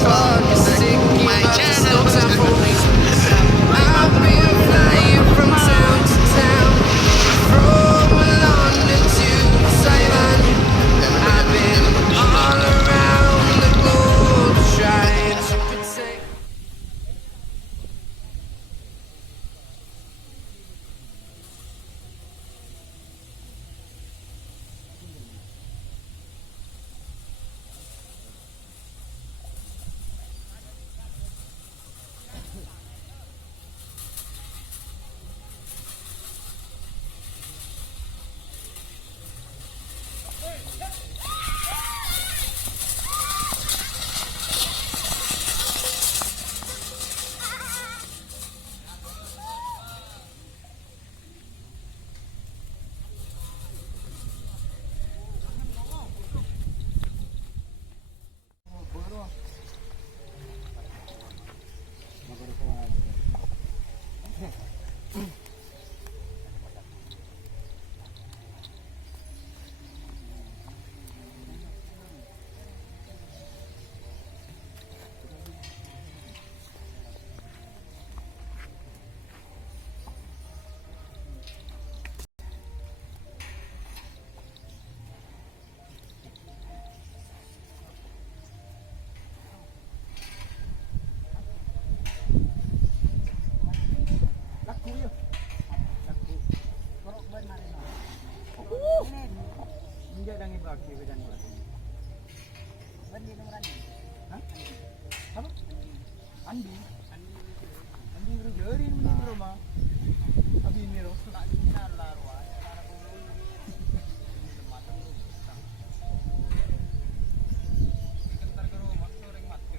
my channel. I've been flying from town to town, from London to Taiwan. I've been all around the globe trying to protect. Andi bro jari ni bro mah. Abi ni bro. Tak dinar lah ruah. Cara dulu. Macam tu. Kentar karo mat goreng mat ke.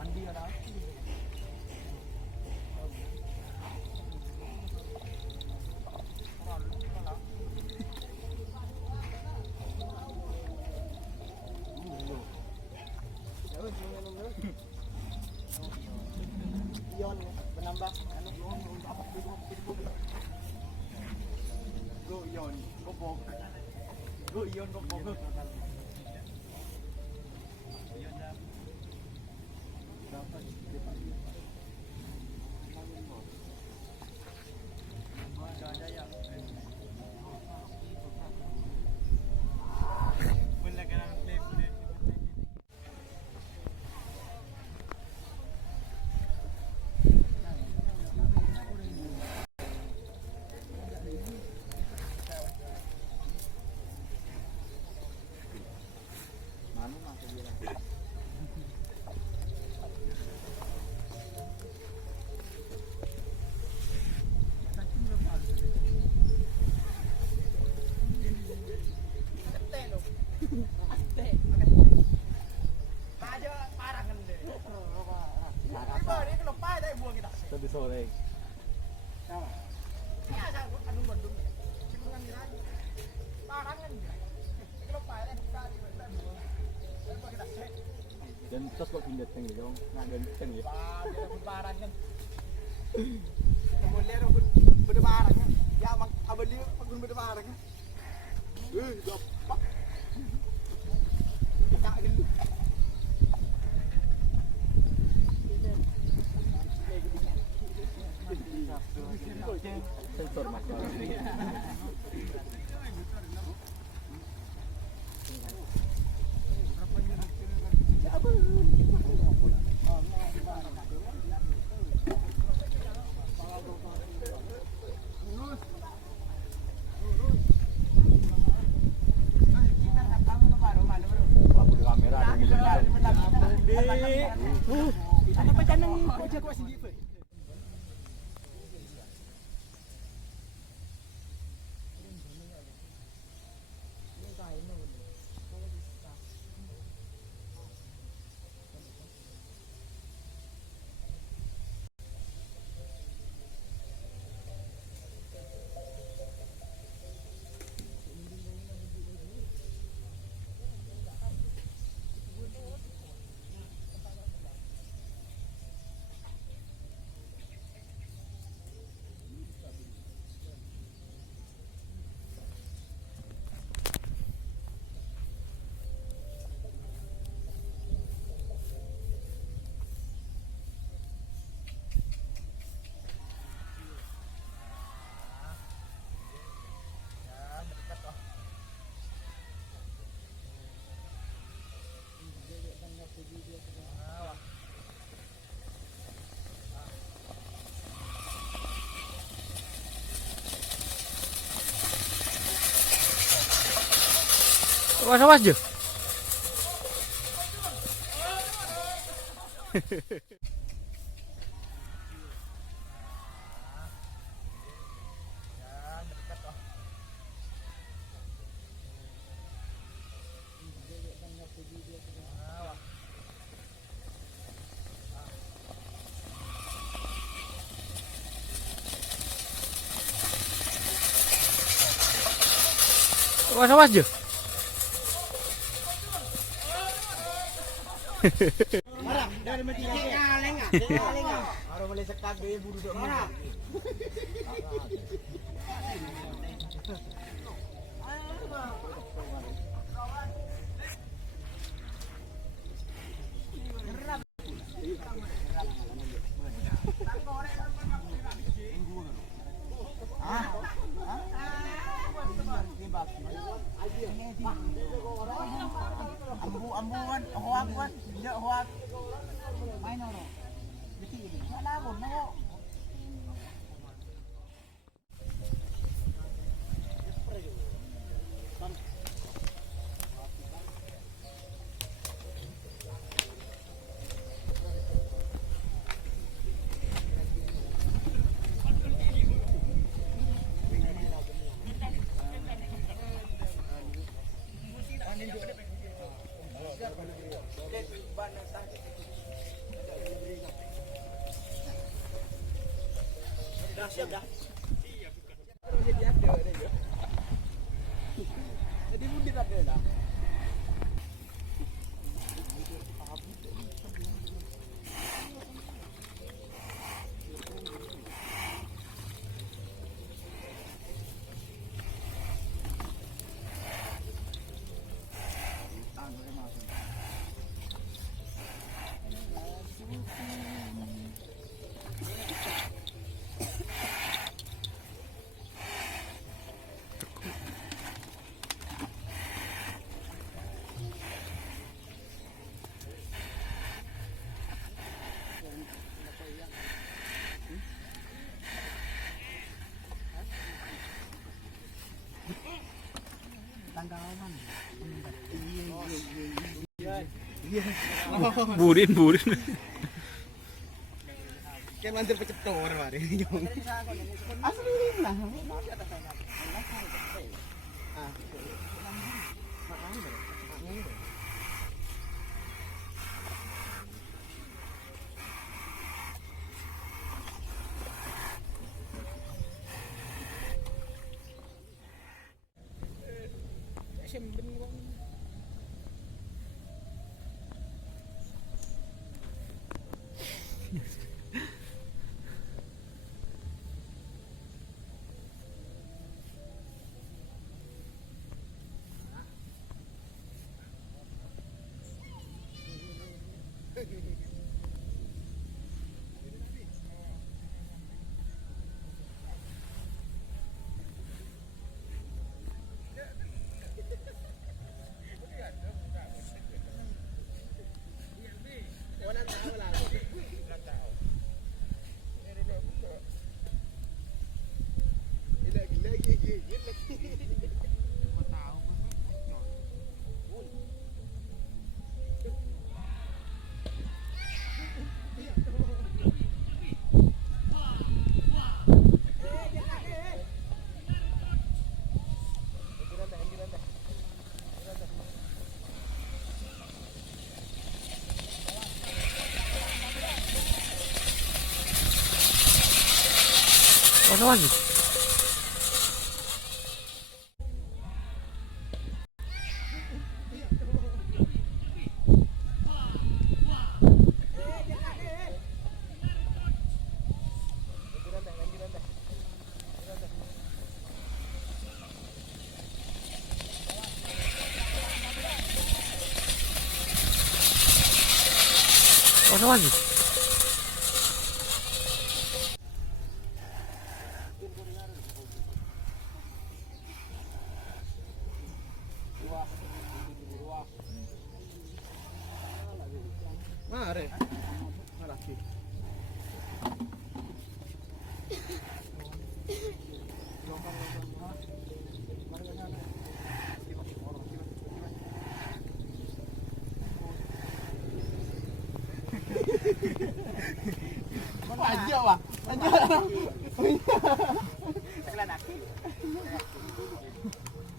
Andi ada apa? Ion penambah anu apa go ion kopok go ion kopok ion dah dapat ada ya boleh kena play Lebih sore. Sama. Ya, saya anu Bandung. Cikungan lagi. Parangan. Kalau pae buka di mana. Dan terus kok pindah teng dong. Nah, dan teng ya. Dia parangan. Boleh rebut berdebarangan. Ya, mak abeli pun berdebarangan. Gapak. Tak gitu. Sensor mas. Apa jangan kerja kuat sendiri. Awas awas je. Awas awas je. Dari mati kaleng ah. Kaleng ah. Ora boleh sekat be buru dok. Ora. Ambuan, hoak, dia hoak. Main oro. Beti ini. Salah pun mau. Dah siap dah. Jadi ada dia. Jadi mundi tak ada dah. Burin burin. Kan mantir pecetor mari. Asli lah. Ah. Awas awas je. Awas awas je. Mare. Laki. Panjo Pak. Panjo. Sekali lagi.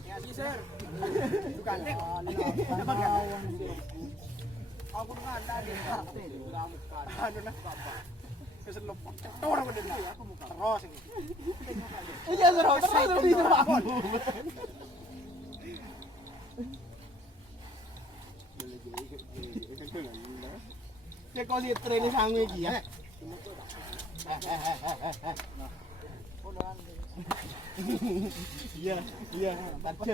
Ya sih, Sir. Bukan nek. Aku dengan tadi. Anu nah Bapak. Keselop. Orang bener aku muka. Terus ini. Iya, terus bisa Pak. Ya kau lihat trennya sange iki ya. Iya, iya, baca.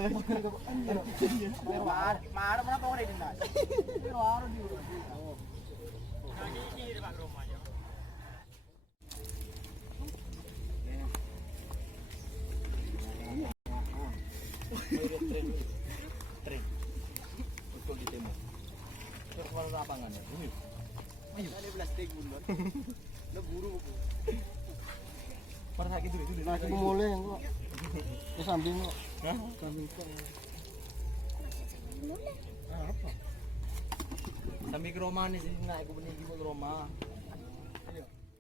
Marah mana kau ada di sana? Marah di rumah. Ini Pak rumahnya. Tren. Betul di temu. Terus mana lapangannya? Ini. Ayo. Ada plastik bulan. Lo buru. Pada sakit dulu. Lagi mulai yang kok. Di samping kok. Hah? Samping kok. Apa? Sampai ke rumah nih sih, naik ke benih ke rumah.